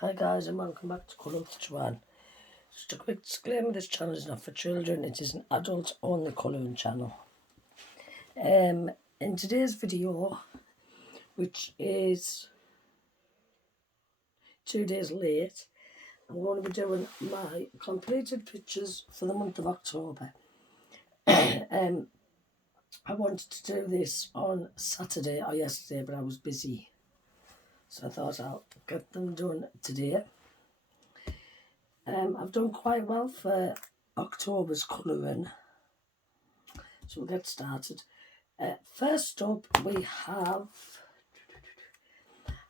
Hi guys and welcome back to Untitled Chapter. Just a quick disclaimer, this channel is not for children, it is an adult only colouring channel. In today's video, which is 2 days late, I'm going to be doing my completed pictures for the month of October. I wanted to do this on Saturday or yesterday, but I was busy. So I thought I'll get them done today. I've done quite well for October's colouring, so we'll get started. First up, we have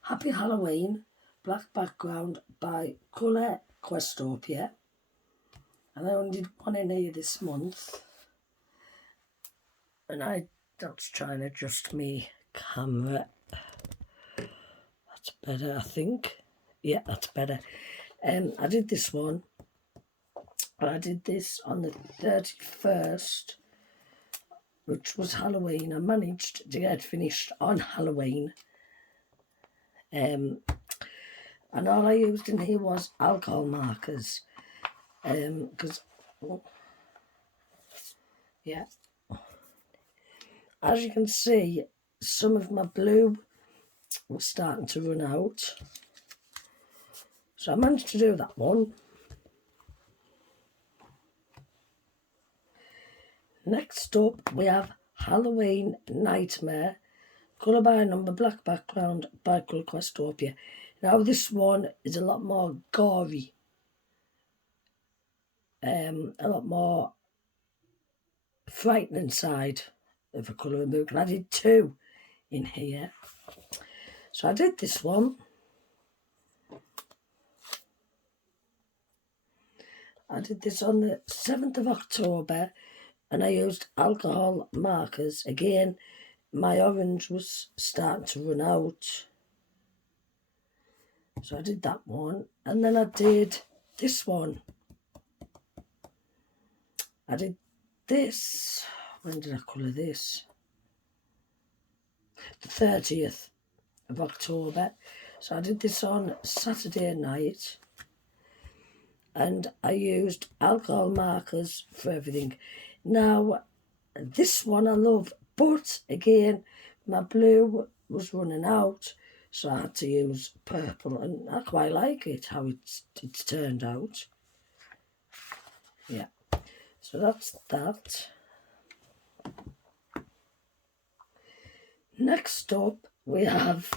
Happy Halloween, black background by Colour Questopia, and I only did one in here this month, and that's trying to adjust my camera. That's better, I think. Yeah, that's better. I did this one, and I did this on the 31st, which was Halloween. I managed to get finished on Halloween. And all I used in here was alcohol markers. Because, yeah, as you can see, some of my blue was starting to run out. So I managed to do that one. Next up, we have Halloween Nightmare, colour by number, black background by Colour Questopia. Now this one is a lot more gory, a lot more frightening side of a colouring book, and I did 2 in here. So I did this one. I did this on the 7th of October, and I used alcohol markers. Again, my orange was starting to run out. So I did that one, and then I did this one. I did this. When did I colour this? The 30th of October. So I did this on Saturday night, and I used alcohol markers for everything. Now, this one I love, but again, my blue was running out, so I had to use purple, and I quite like it, how it's turned out. Yeah, so that's that. Next up, we have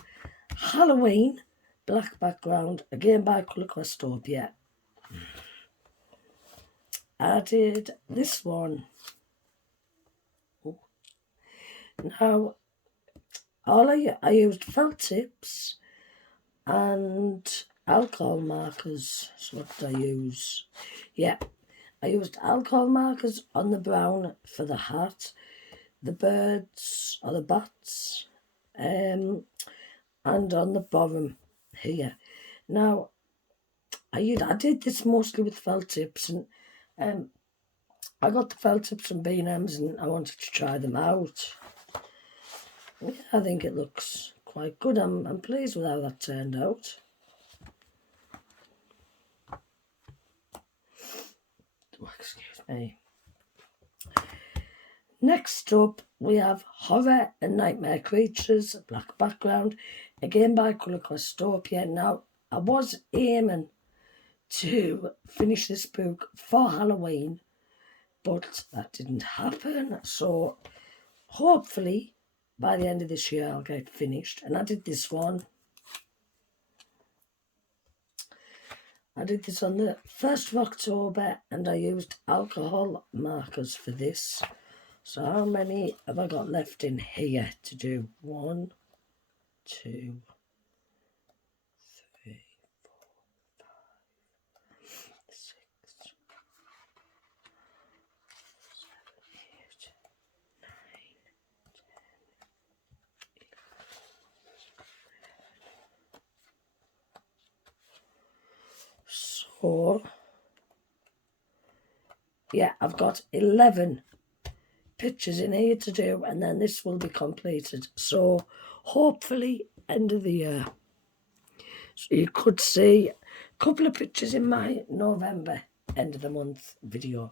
Halloween, black background, again by Colour Questopia. I did this one. Now, I used felt tips and alcohol markers. So what did I use? Yeah, I used alcohol markers on the brown for the hat, the birds or the bats, and on the bottom here. Now, I did this mostly with felt tips, and I got the felt tips from B&M's, and I wanted to try them out. Yeah, I think it looks quite good. I'm pleased with how that turned out. Oh, excuse me. Next up, we have Horror and Nightmare Creatures, black background, again by Colour Questopia. Now, I was aiming to finish this book for Halloween, but that didn't happen. So, hopefully, by the end of this year, I'll get it finished. And I did this one. I did this on the 1st of October, and I used alcohol markers for this. So how many have I got left in here to do? 1, 2, 3, 4, 5, 6, 7, 8, 9, 10, 11. So, yeah, I've got 11 pictures in here to do, and then this will be completed. So, hopefully, end of the year. So you could see couple of pictures in my November end of the month video.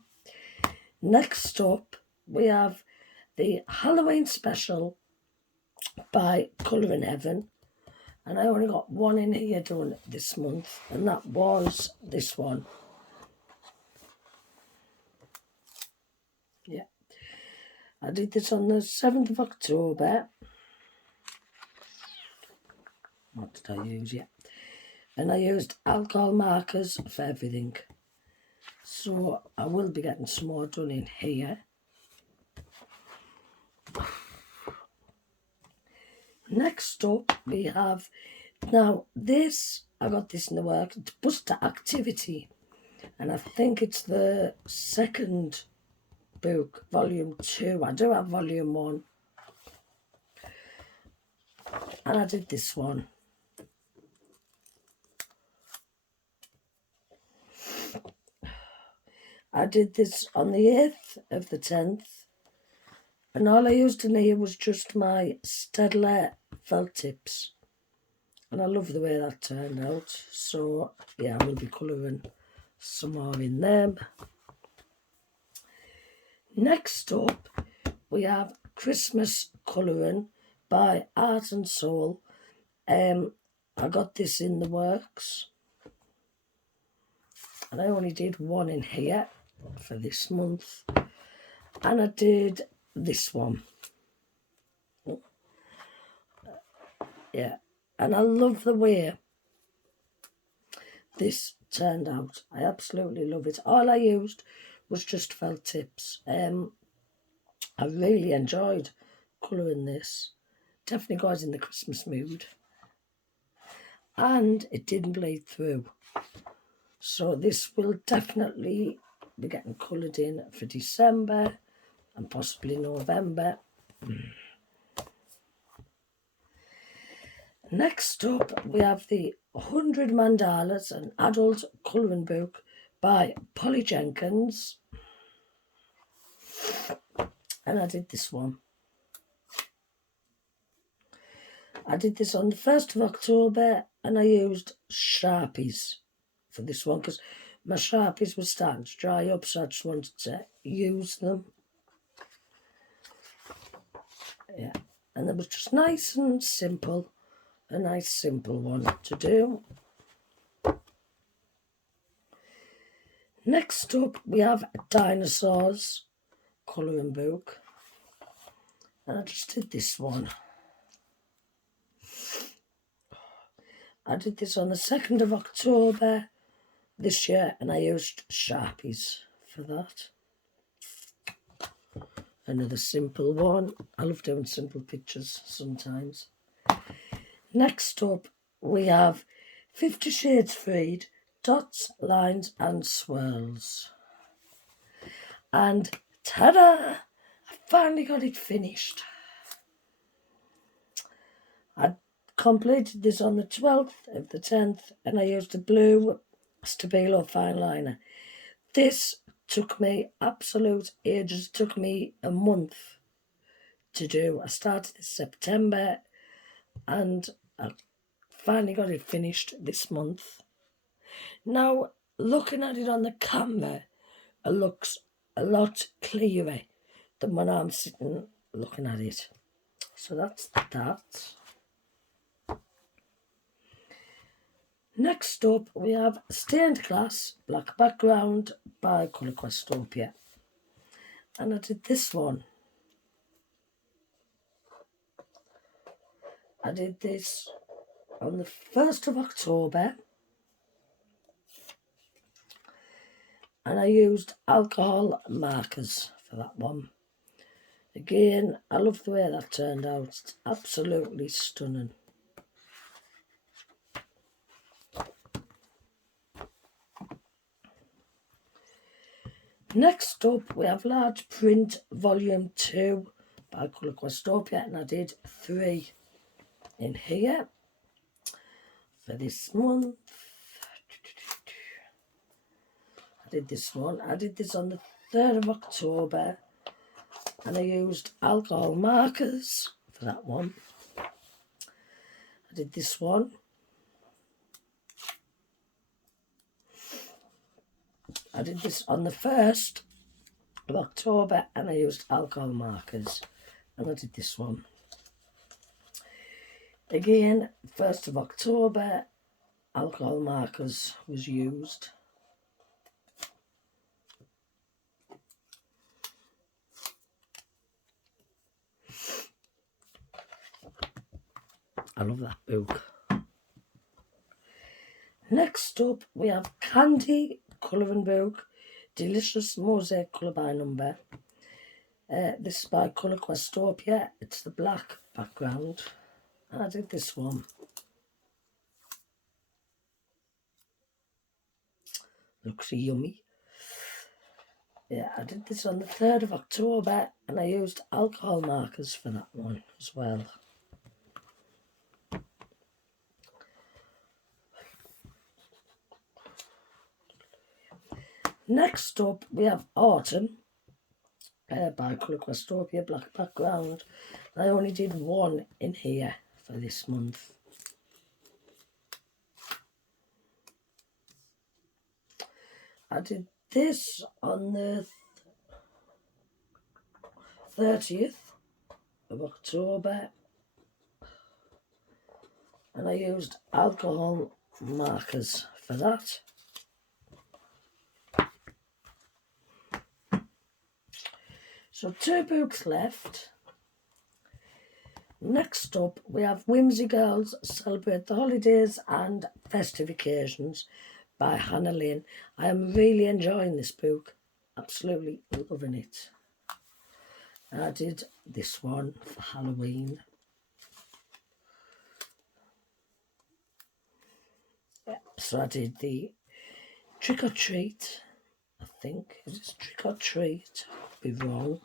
Next up, we have the Halloween special by Colour in Heaven. And I only got one in here done this month, and that was this one. Yeah. I did this on the 7th of October. What did I use? Yeah. And I used alcohol markers for everything. So I will be getting some more done in here. Next up, we have, now this, I got this in the work, it's Buster Activity. And I think it's the second book, volume 2. I do have volume 1. And I did this one. I did this on the 8th of the 10th. And all I used in here was just my Stedler felt tips. And I love the way that turned out. So, yeah, I will be colouring some more in them. Next up, we have Christmas Colouring by Art and Soul. I got this in the works. And I only did one in here for this month. And I did this one. Yeah. And I love the way this turned out. I absolutely love it. All I used was just felt tips. I really enjoyed colouring this. Definitely got in the Christmas mood. And it didn't bleed through. So this will definitely be getting coloured in for December and possibly November. Next up, we have the 100 Mandalas, an adult colouring book by Jenkins. And I did this one. I did this on the 1st of October and I used Sharpies for this one because my Sharpies were starting to dry up, so I just wanted to use them. Yeah, and it was just nice and simple. A nice simple one to do. Next up, we have Dinosaurs colouring book. And I just did this one. I did this on the 2nd of October this year and I used Sharpies for that. Another simple one. I love doing simple pictures sometimes. Next up, we have 50 Shades Freed, Dots, Lines and Swirls. And ta-da! I finally got it finished. I completed this on the 12th of the 10th and I used a blue Stabilo fine liner. This took me absolute ages. It took me a month to do. I started this September and I finally got it finished this month. Now, looking at it on the camera, it looks a lot clearer than when I'm sitting looking at it. So that's that. Next up, we have Stained Glass, Black Background by Colour Questopia. And I did this one. I did this on the 1st of October. And I used alcohol markers for that one. Again, I love the way that turned out. It's absolutely stunning. Next up, we have Large Print Volume 2 by Colour Questopia, and I did 3 in here for this month. I did this one. I did this on the 3rd of October, and I used alcohol markers for that one. I did this one. I did this on the 1st of October and I used alcohol markers, and I did this one. Again, 1st of October, alcohol markers was used. I love that book. Next up, we have Candy colouring book, Delicious Mosaic Colour by Number. This is by Colour Questopia. It's the black background. I did this one. Looks yummy. Yeah, I did this on the 3rd of October and I used alcohol markers for that one as well. Next up, we have Autumn by Colour Questopia, black background. I only did one in here for this month. I did this on the 30th of October and I used alcohol markers for that. So 2 books left. Next up, we have Whimsy Girls Celebrate the Holidays and Festive Occasions by Hannah Lynn. I am really enjoying this book, absolutely loving it. I did this one for Halloween. So I did the Trick or Treat, I think. Is it Trick or Treat? I'd be wrong.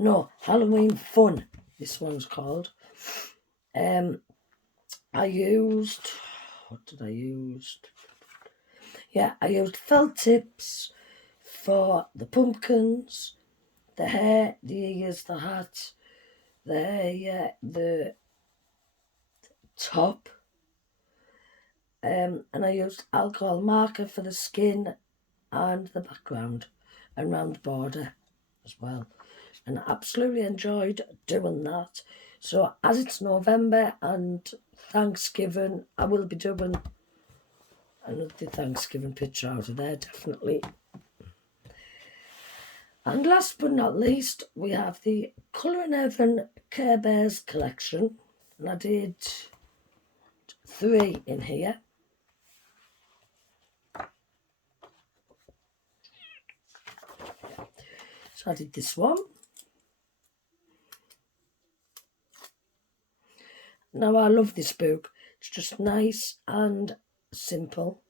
No, Halloween Fun, this one's called. I used, what did I use? Yeah, I used felt tips for the pumpkins, the hair, the ears, the hat, the hair, the top. And I used alcohol marker for the skin and the background and round the border as well. And I absolutely enjoyed doing that. So as it's November and Thanksgiving, I will be doing another Thanksgiving picture out of there, definitely. And last but not least, we have the Colour in Heaven Care Bears collection. And I did 3 in here. So I did this one. Now I love this book. It's just nice and simple.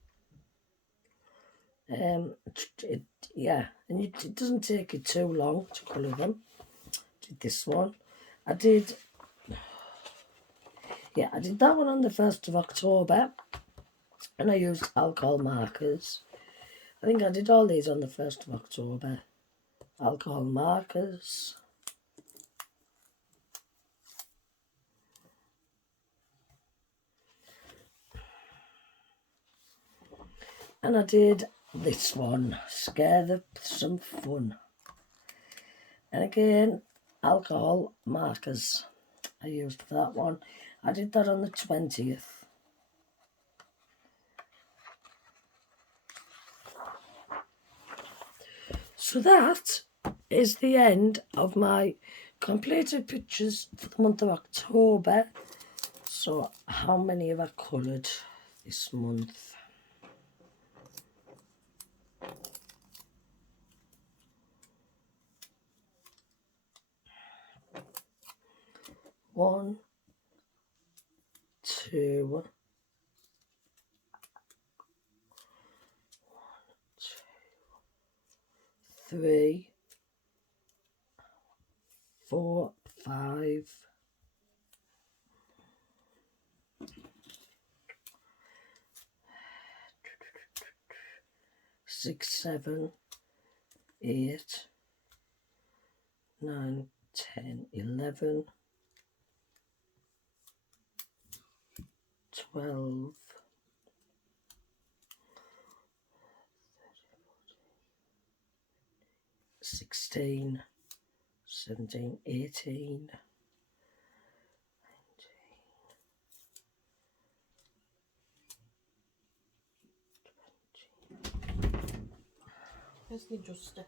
Yeah, and it doesn't take you too long to colour them. Did this one. I did that one on the 1st of October and I used alcohol markers. I think I did all these on the 1st of October. Alcohol markers. And I did this one, Scare Some Fun. And again, alcohol markers I used for that one. I did that on the 20th. So that is the end of my completed pictures for the month of October. So how many have I coloured this month? One, two, 3, 4, 5, 6, 7, 8, 9, 10, 11, 12, 16, 17, 18, 19. Where's the adjuster?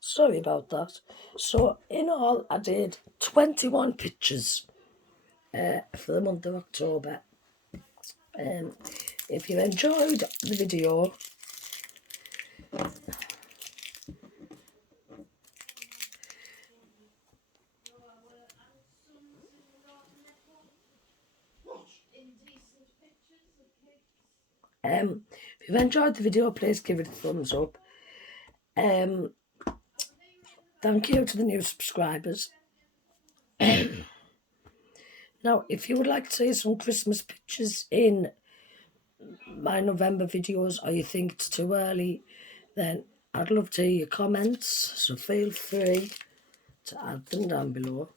Sorry about that. So in all, I did 21 pictures for the month of October. If you enjoyed the video, please give it a thumbs up. Thank you to the new subscribers. Now, if you would like to see some Christmas pictures in my November videos, or you think it's too early, then I'd love to hear your comments, so feel free to add them down below.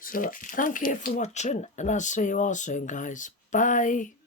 So thank you for watching, and I'll see you all soon, guys. Bye.